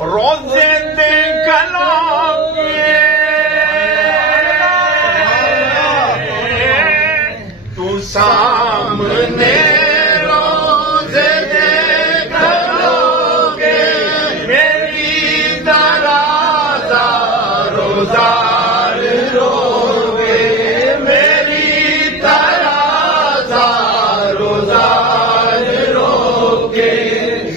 روزے دے کلام کے تو سامنے روزے دے کلام کے میری درازہ روزار روگے میری درازہ روزار روگے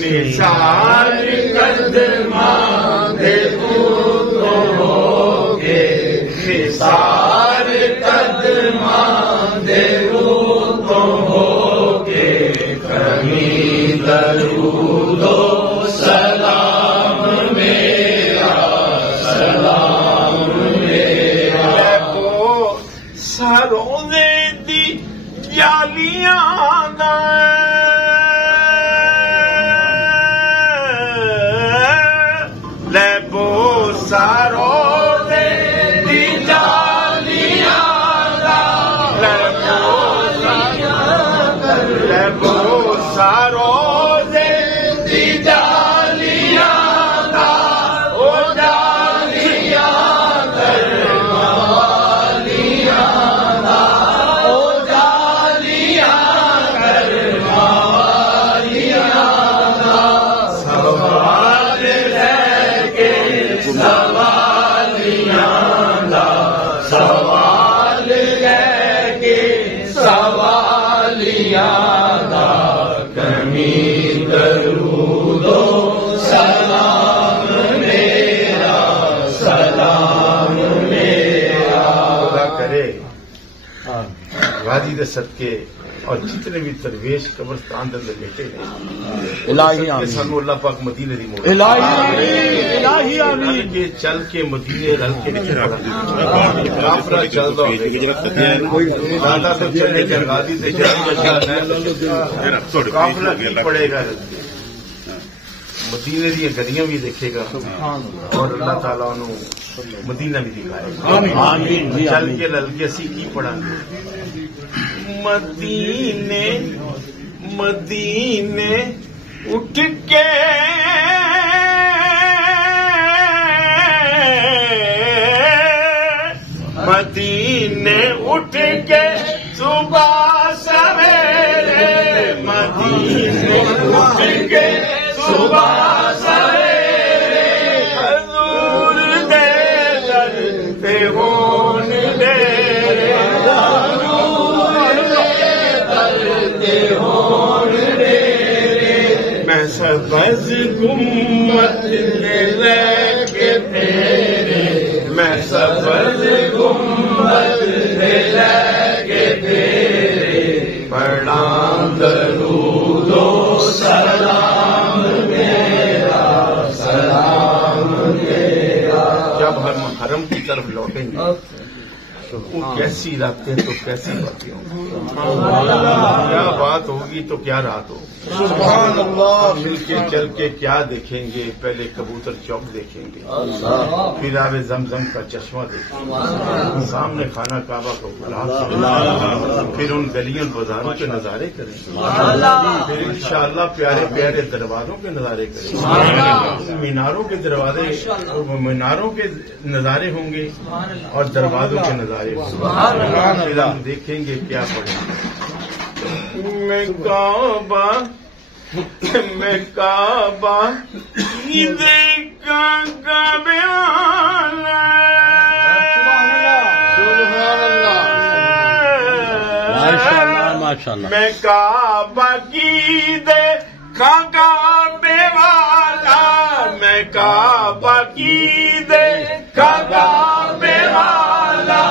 نثار قدماں دے تو ہوگے نثار قدماں دے تو ہوگے کمی درود و سلام میرا سلام میرا سروزے دی جالیاں دا لبو سروزے دی جالیاں دا لبو سروزے دی جالیاں دا او جالیاں کرمالیاں دا او جالیاں کرمالیاں دا سوال ہے کہ سوالیاں دا سوال ہے کہ سوالیاں دا کمی درود و سلام میرا سلام میرا خدا کرے وادی دے صدقے اور جتنے بھی درویش قبرستان دے اندر بیٹھے ہیں الہی آمین سانو اللہ پاک مدینے دی موت الہی آمین الہی آمین کے چل کے مدینے رل کے کافرہ چل دو دادا سے چلے کے غازی سے کافرہ کی پڑے گا مدینے دی گلیاں بھی دیکھے گا اور اللہ تعالیٰ انہوں مدینہ بھی دکھائے گا آمین چل کے لل کے اسی کی پڑھا مدینے مدینے اٹھ کے مدینے اٹھ کے صبح سویرے مدینے اٹھ کے صبح سویرے حضور دے در پہ ہون ڈیرے حضور دے در پہ ہون ڈیرے میں سبز گنبد لے کے تیرے میں سبز گنبد لے کے تیرے پڑھا درود و سلام میرا سلام میرا جب ہم حرم کی طرف لوٹیں گے تو وہ کیسی راتیں تو کیسی باتیں ہوں کیا بات ہوگی تو کیا رات ہوگی سبحان اللہ مل کے چل کے کیا دیکھیں گے پہلے کبوتر چوک دیکھیں گے پھر آب زمزم کا چشمہ دیکھیں گے سامنے خانہ کعبہ کو پھر ان گلیوں بازاروں کے نظارے کریں گے پھر انشاءاللہ پیارے پیارے دروازوں کے نظارے کریں گے میناروں کے دروازے میناروں کے نظارے ہوں گے اور دروازوں کے نظارے ہوں گے پھر ہم دیکھیں گے کیا پڑھیں گے میں کعبہ دیکھا کعبے والا میں کعبہ کی دیکھا کعبے والا میں کعبہ کی دیکھا کعبے والا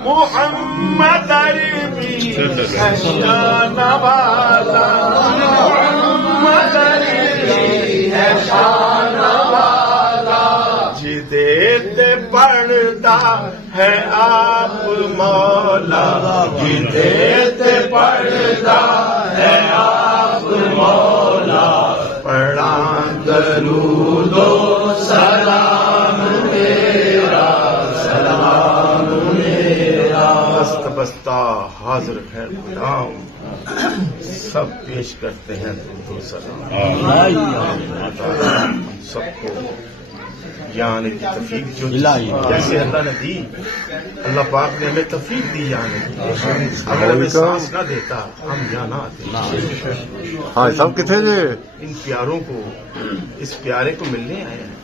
محمد عربی شان والا محمد عربی ہے شان والا جدے پڑھتا ہے آپ مولا جدے پڑھتا ہے آپ مولا پڑھا درود و سلام میرا سلام میرا بست بستہ حاضر ہے غلام سب پیش کرتے ہیں درود و سلام. ہم سب کو یعنی کی توفیق جو جیسے اللہ نے دی، اللہ پاک نے ہمیں توفیق دی یعنی اگر ہمیں سانس نہ دیتا ہم یہاں نہ آتے. ہاں سب کتنے جی ان پیاروں کو، اس پیارے کو ملنے آئے ہیں،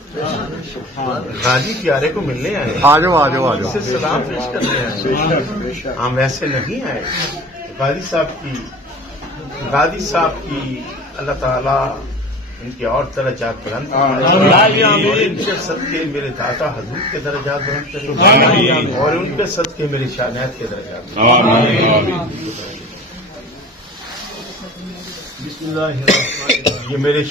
غازی پیارے کو ملنے آئے ہیں. آ جاؤ آ جاؤ آ جاؤ. سے سلام پیش کرتے ہیں. ہم ایسے نہیں آئے. غازی صاحب کی اللہ تعالیٰ ان کے اور درجات بلند کرے، اور ان کے صدقے میرے داتا حضور کے درجات بلند کرے، اور ان کے صدقے میری شانیت کے درجات بلند کرے. بسم اللہ الرحمن الرحیم. یہ میرے